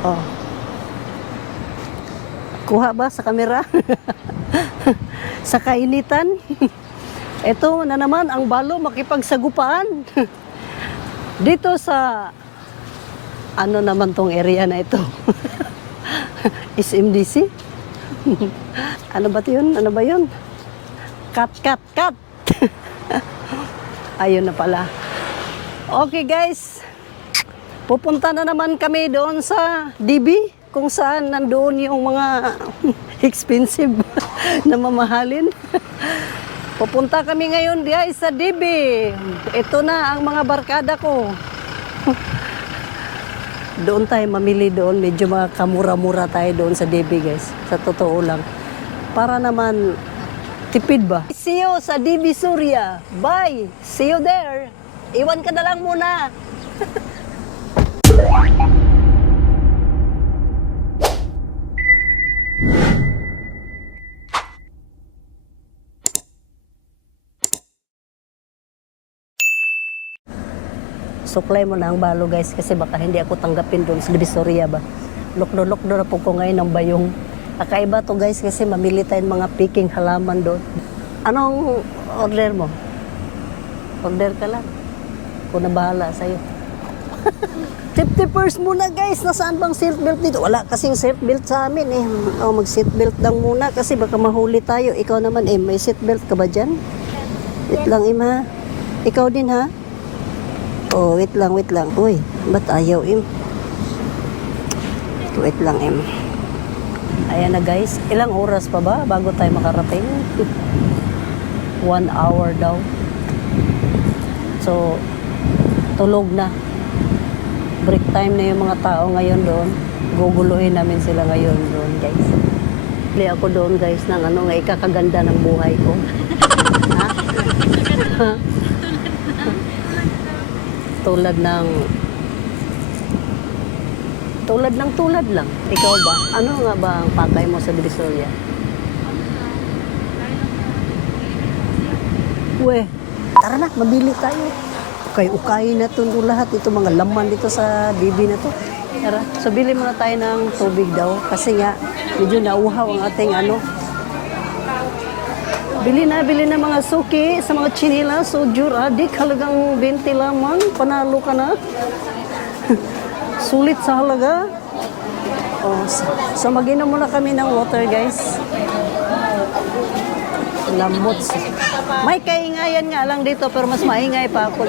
Oh. Kuha ba sa kamera? Sa kainitan. Ito na naman ang balo makipagsagupaan. Dito sa ano naman tong area na ito? SMDC? Ano ba 'yun? Ano ba 'yun? Cut. Ayun na pala. Okay guys. Pupunta na naman kami doon sa DB kung saan nandoon yung mga expensive na mamahalin. Pupunta kami ngayon guys sa DB. Ito na ang mga barkada ko. Doon tayo mamili doon. Medyo mga kamura-mura tayo doon sa DB guys. Sa totoo lang. Para naman tipid ba? See you sa DB Surya. Bye! See you there. Iwan ka na lang muna. Suklay mo na ang balo guys kasi baka hindi ako tanggapin doon sa Divisoria ba. Lokdo na po ko ngayon ng bayong. Kakaiba to guys kasi mamili tayong mga piking halaman doon. Anong order mo? Order ka lang. Ako na bahala sa'yo. 50 purse muna guys. Nasaan bang seatbelt dito? Wala kasing seatbelt sa amin eh. O mag-seatbelt lang muna kasi baka mahuli tayo. Ikaw naman eh, may seatbelt ka ba dyan? Wait lang ha. Ikaw din ha? Oh, wait lang. Uy, ba't ayaw, Im? Wait lang, Im. Ayan na, guys. Ilang oras pa ba bago tayo makarating? 1 hour daw. So, tulog na. Break time na yung mga tao ngayon doon. Guguluhin namin sila ngayon doon, guys. Bili ako doon, guys, ng ano nga ikakaganda ng buhay ko. Ha? Tulad lang. Ikaw ba? Ano nga ba ang pakay mo sa Divisoria? Weh, tara na, mabili tayo. Ukay-ukay na ito lahat. Ito mga laman dito sa DB na to. Tara, so bili muna tayo ng tubig daw. Kasi nga, medyo nauhaw ang ating ano. Bili na mga suki sa mga chinila, soju, adik, halagang 20 lamang, panalo ka na. Sulit sa halaga. Oh, so mag-inom muna kami ng water guys. Lambot. May kaingayan nga lang dito pero mas maingay pa ako.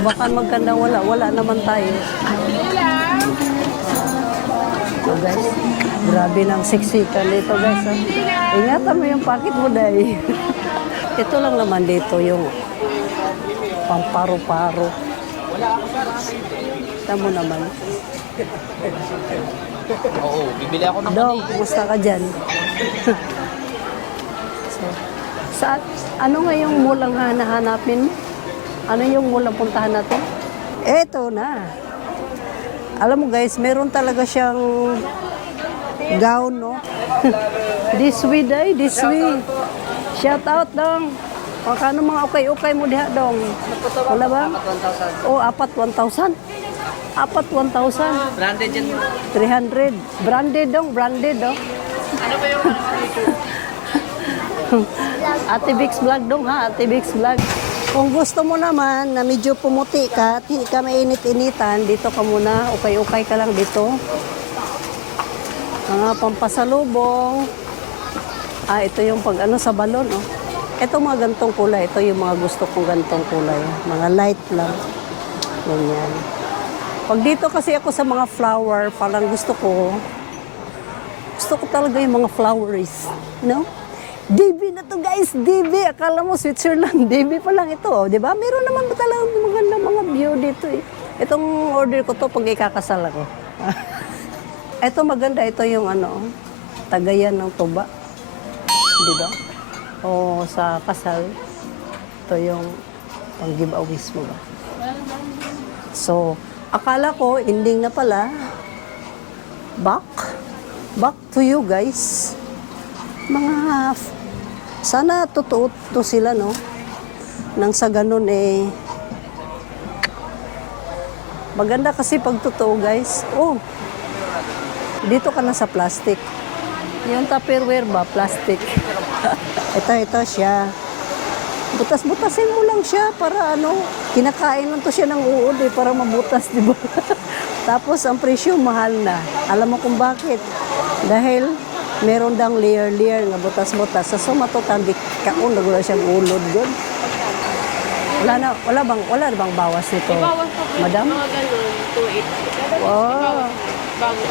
Baka magkandang wala naman tayo. So guys, grabe ng siksikan dito guys. Ha? Ingatan mo yung pocket mo dahil. Ito lang naman dito yung pamparo-paro. Tamo naman. Oo, bibili ako ng Dong, kumusta ka dyan? So, ano nga yung mulang hanahanapin mo? Ano yung mulang puntahan natin? Eto na. Alam mo guys, meron talaga siyang gown, no? This way, day, this way. Shout out, dong. Kano mga ukay-ukay mo diha, dong? Wala ba? O, 1,000. 1,000. branded yan. 300. Branded, dong. Branded, dong. Ano ba yung Ate Bix Vlog dong ha, Ate Bix Vlog. Kung gusto mo naman na medyo pumuti ka at hindi ka mainit-initan, dito ka muna, ukay-ukay ka lang dito. Mga pampasalubong. Ito yung pag ano sa balon, oh. Ito mga gantong kulay, ito yung mga gusto kong gantong kulay. Mga light lang. Ganyan. Pag dito kasi ako sa mga flower, parang gusto ko talaga yung mga flowers, no? DB na to guys, DB. Akala mo Switzerland, DB pa lang ito, oh, di ba? Meron naman ba talaga maganda mga view dito eh. Itong order ko to pag ikakasal ako. Ito maganda, ito yung ano, tagayan ng tuba. Di ba? O sa kasal, ito yung pang-giveaways mo ba? So, akala ko, ending na pala. Back to you guys. Mga, sana totoo to sila, no? Nang sa ganun Maganda kasi pag totoo, guys. Oh, dito ka na sa plastic. Yung Tupperware ba, plastic. ito siya. Butas-butasin mo lang siya para ano, kinakain lang to siya ng uod eh, para mabutas, di ba? Tapos ang presyo mahal na. Alam mo kung bakit? Dahil meron dang layer-layer nga butas-butas. Sa sumatotang di kaon, nagula siyang ulod good. Wala bang bawas nito? Bawas pa po. Madam? Mga ganun, 280. Wow. Bago.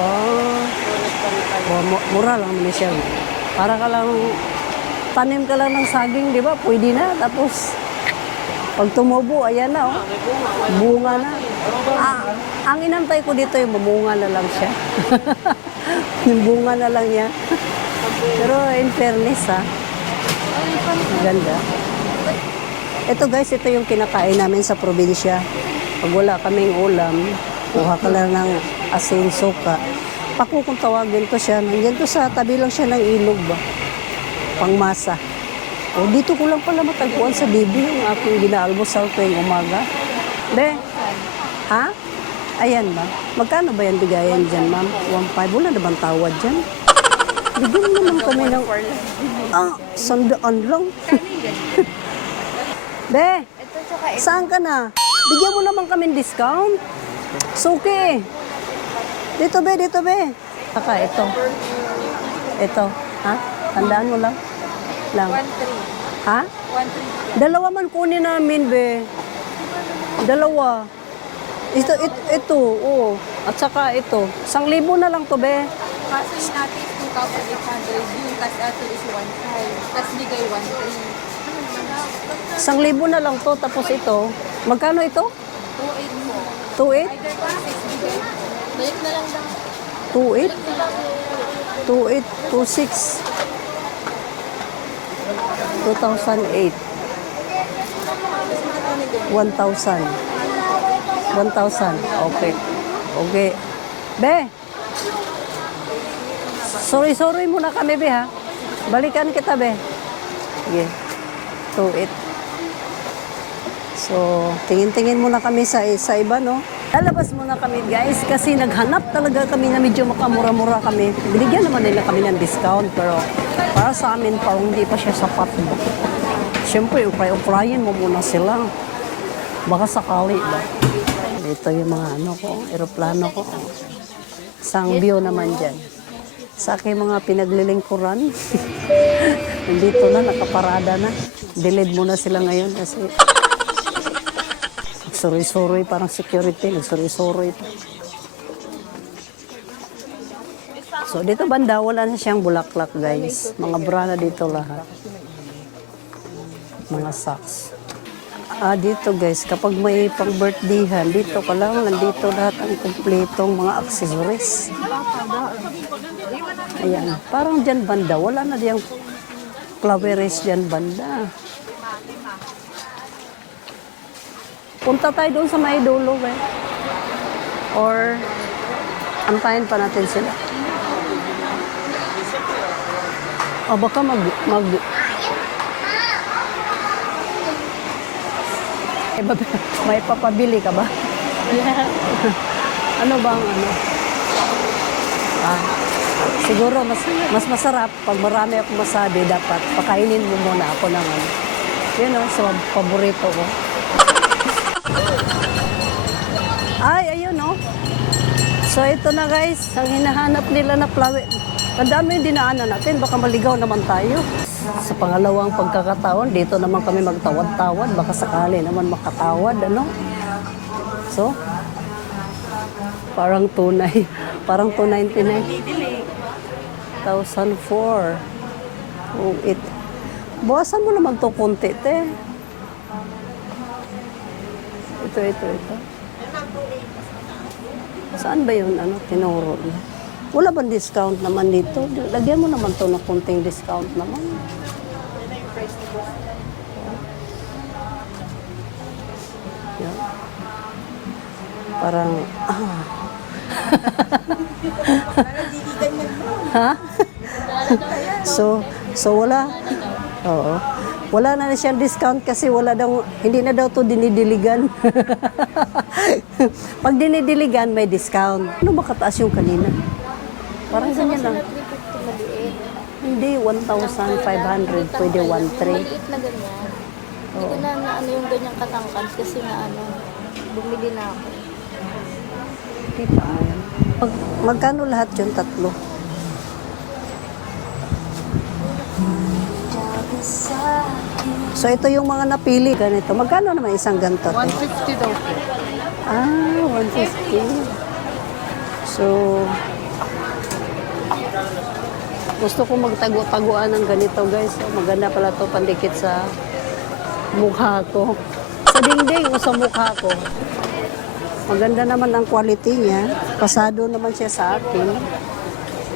Oh. Mura lang naman siya. Para ka lang, tanim ka lang ng saging, di ba? Pwede na. Tapos, pag tumubo, ayan na, oh. Bunga na. Ang inantay ko dito, yung bumunga na lang siya. Yung bunga na lang niya. Pero in fairness, ha. Ganda. Ito guys, ito yung kinakain namin sa probinsya. Pag wala kaming ulam, kuha ka lang ng asin, suka. Paku kung tawagin to siya, nandiyan to sa tabi lang siya ng ilog ba? Pangmasa. O dito ko lang pala matagpuan sa Bibi yung aking ginaalmusal tuwing umaga. Be, ha? Ayan ba? Magkano ba yan bigayan dyan, ma'am? 1.5. Wala na bang tawad dyan? Bigyan mo naman kami ng... sandaan lang. Be, saan ka na? Bigyan mo naman kami discount. Suki. Dito, be, dito, be. Saka, ito. Ito. Ha? Tandaan mo lang. 1.3. Ha? 1.3. Dalawa man kunin namin, be. Dalawa. Ito, oo. At saka ito. 1,000 na lang to, be. Kaso yung natin is 2,800. Yung cash ato is 1.5. Tapos bigay 1.3. 1,000 na lang to. Tapos ito. Magkano ito? 2.8 po. 2,800? Either pa, 6 bigay. Balik na lang daw. 2,800? 2,800, 2,600. 2008. 1,000. 1,000. Okay. Okay. Be. Sorry muna kami, be, ha? Balikan kita, be. Sige. 2,800. So, tingin-tingin muna kami sa iba, no? Lalabas muna kami, guys, kasi naghanap talaga kami na medyo makamura-mura kami. Binigyan naman nila kami ng discount, pero para sa amin, parang hindi pa siya sapat. Siyempre, upray-uprayin mo muna sila. Baka sakali ba? Ito yung mga ano ko, aeroplano ko. Isang view naman dyan. Sa aking mga pinaglilingkuran, nandito na, nakaparada na. Delayed muna sila ngayon kasi suri-suri, parang security, nagsuri-suri. So, dito banda, wala na siyang bulaklak, guys. Mga bra na dito lahat. Mga socks. Dito, guys, kapag may pang-birthdayhan, dito ka lang, nandito lahat ang kumpletong mga accessories. Ayan, parang dyan banda, wala na diyang flowers dyan banda. Punta tayo doon sa may dulo, eh. Or, antayin pa natin sila. Baka may papabili ka ba? Ano bang ano? Siguro mas masarap pag marami akong masabi, dapat pakainin mo muna ako ng ano. Yun o, so paborito ko. Ay, ayun o. So ito na guys, ang hinahanap nila na flower. Tandaan mo yung dinaanan natin, baka maligaw naman tayo. Sa pangalawang pagkakataon, dito naman kami magtawad-tawad, baka sakali naman makatawad, ano? So, parang tunay, parang 299. 1,004. Oh, bawasan mo naman to konti, te. Ito. Saan ba yun, ano, tinuro niya? Wala bang discount naman dito? Lagyan mo naman to na konting discount naman. Yan. Parang, ha? So wala. Oo. Wala na siyang discount kasi hindi na daw to dinidiligan. Pag dinidiligan, may discount. Ano makataas yung kanina? Parang ganyan lang. Maliit. Hindi, 1,500. Pwede 1,300. Maliit na ganyan. Hindi ko na ano yung ganyang katangkad kasi nga bumili na ako. Kita mo yan. Magkano lahat yung tatlo? So ito yung mga napili. Ganito. Magkano naman isang ganito? 150 daw po. 150. So, gusto ko magtago-taguan ng ganito, guys. So, maganda pala to pandikit sa mukha ko. Sa dingding o sa mukha ko. Maganda naman ang quality niya. Pasado naman siya sa akin.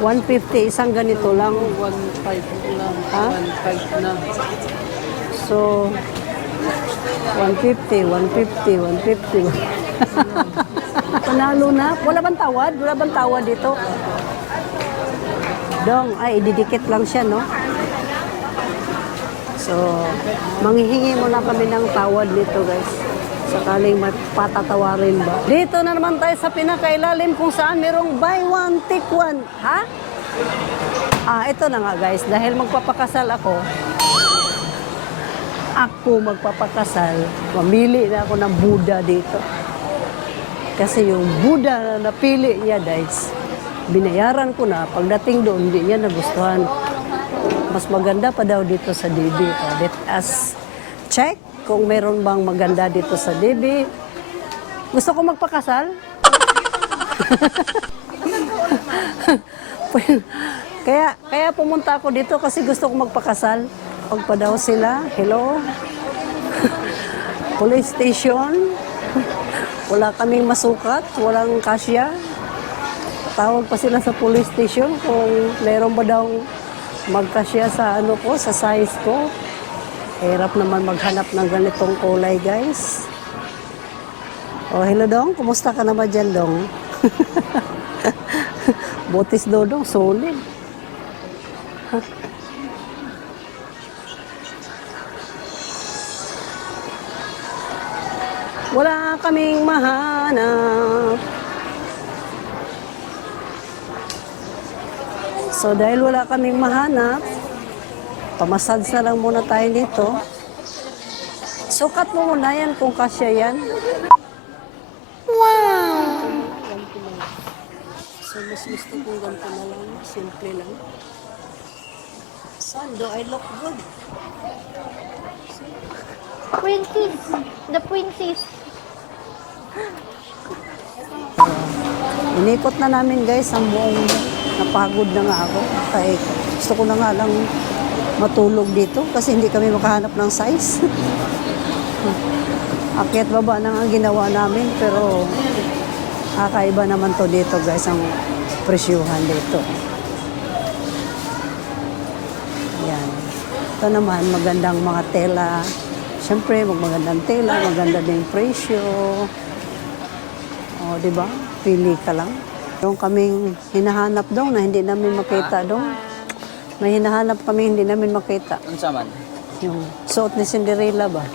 150, isang ganito lang. 1.5 lang. Ha? 1.5 na. So, 150, 150, 150. Panalo na. Wala bang tawad? Wala bang tawad dito? Dong, ay, ididikit lang siya, no? So, manghihingi muna kami ng tawad dito, guys. Sakaling patatawarin ba. Dito na naman tayo sa pinakailalim kung saan merong buy one, take one. Ha? Ito na nga, guys. Dahil magpapakasal ako, mamili na ako ng Buddha dito. Kasi yung Buddha na napili niya, guys, binayaran ko na. Pagdating doon, hindi niya nagustuhan. Mas maganda pa daw dito sa DB. Let us check kung meron bang maganda dito sa DB. Gusto ko magpakasal? kaya pumunta ako dito kasi gusto ko magpakasal. Pagpa daw sila, hello? Police station. Wala kaming masukat, walang kasya. Tawag pa sila sa police station kung meron ba daw magkasya sa sa size ko. Hirap naman maghanap ng ganitong kulay, guys. Oh, hello Dong, kumusta ka naman dyan, Dong? Butis Dodong, solid. Wala kaming mahanap. So dahil wala kaming mahanap, pamassage na lang muna tayo dito. Sukat mo muna yan kung kasya yan. Wow! So mas gusto kong ganito na lang, simple lang. Son, do I look good? Princess! The princess! Inikot na namin, guys, ang buong napagod na nga ako. Kaya gusto ko na nga lang matulog dito kasi hindi kami makahanap ng size. Akyat baba na nga ginawa namin pero kakaiba naman to dito, guys, ang presyuhan dito. Yan. Ito naman magandang mga tela. Siyempre magandang tela, maganda din presyo. O, di ba? Pili ka lang. Yung kaming hinahanap doon na hindi namin makita doon. May hinahanap kami hindi namin makita. Ano sa man? Yung suot ni Cinderella ba?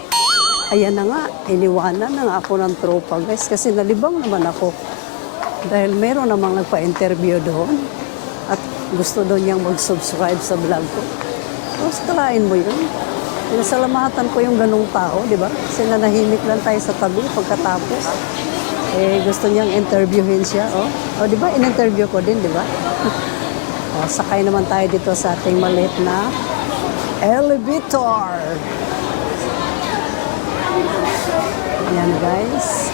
Ayan na nga, iniwanan na nga ako ng tropa, guys, kasi nalibang naman ako. Dahil meron namang nagpa-interview doon at gusto doon niyang mag-subscribe sa vlog ko. Tapos kalain mo yun. Pinasalamatan ko yung ganung tao, di ba? Kasi nanahimik lang tayo sa tabi pagkatapos. Gusto niyang interviewin siya, oh. O, di ba? In-interview ko din, di ba? O, sakay naman tayo dito sa ating maliit na elevator. Ayan, guys.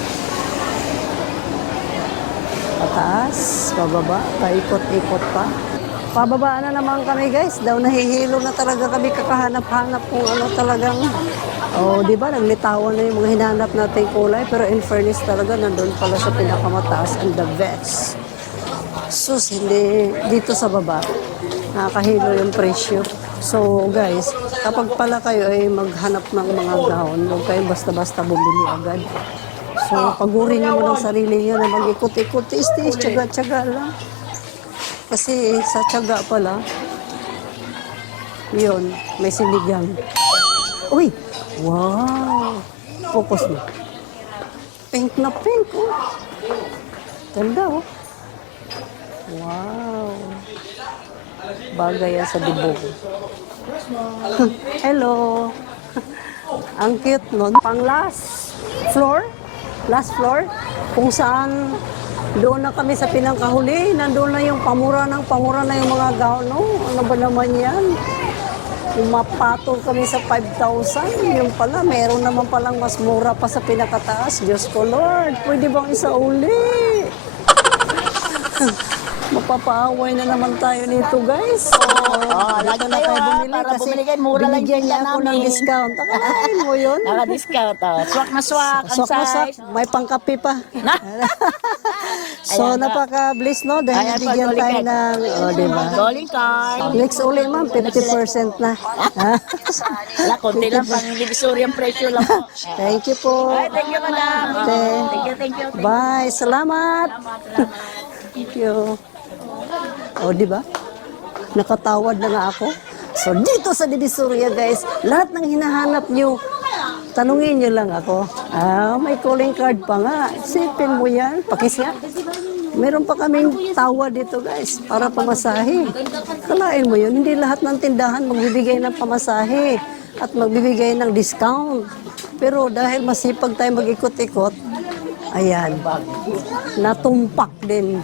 Pataas, pababa, paikot-ikot pa. Pababa na naman kami, guys. Daw nahihilo na talaga kami kakahanap-hanap kung ano talagang... Oh, di ba? Naglitawan na yung mga hinahanap nating kulay. Pero in fairness talaga, nandun pala sa pinakamataas and the best. Sus, hindi dito sa baba. Nakakahilo yung presyo. So, guys, kapag pala kayo ay maghanap ng mga gown, huwag kayong basta-basta bumili agad. So, pagurin nyo ng sarili nyo na mag-ikot-ikot, tiis-tiis, tsaga-tsaga lang. Kasi sa tsaga pala, yun, may sinigang. Uy! Wow! Focus mo. Pink na pink, oh. Ganda, oh. Wow! Bagay yan sa dibog. Hello! Ang cute nun. Pang last floor, kung saan doon na kami sa pinangkahuli, nandun na yung pamura na yung mga gown. No? Ano ba naman yan? Umapatol kami sa 5,000. Yung pala, meron naman palang mas mura pa sa pinakataas. Diyos ko, Lord, pwede bang isauli? Mapapaaway na naman tayo nito, guys. lagi dito na kayo, bumili para kasi bumili kayo, mura lang binigyan yung niya ako ng namin. discount. Akalain mo yun? Naka-discount. Swak na swak ang Swak na swak, size. may pangkape pa. So, Ayan, napaka-bliss, no? Dahil Ayan, nabigyan tayo pag-ulit ng, di ba? Calling card. Next uli, ma'am, 50% na. Wala, konti lang pang divisory ang presyo lang po. Thank you po. Ay, thank you, madam. Thank you. Bye. Salamat. Thank you. O, di ba? Nakatawad na nga ako. So, dito sa Divisoria, guys, lahat ng hinahanap nyo, tanungin nyo lang ako. May calling card pa nga. Sipin mo yan. Pakisya. Meron pa kaming tawa dito, guys, para pamasahe. Kalain mo yun, hindi lahat ng tindahan magbibigay ng pamasahe at magbibigay ng discount. Pero dahil masipag tayo mag-ikot-ikot, ayan, natumpak din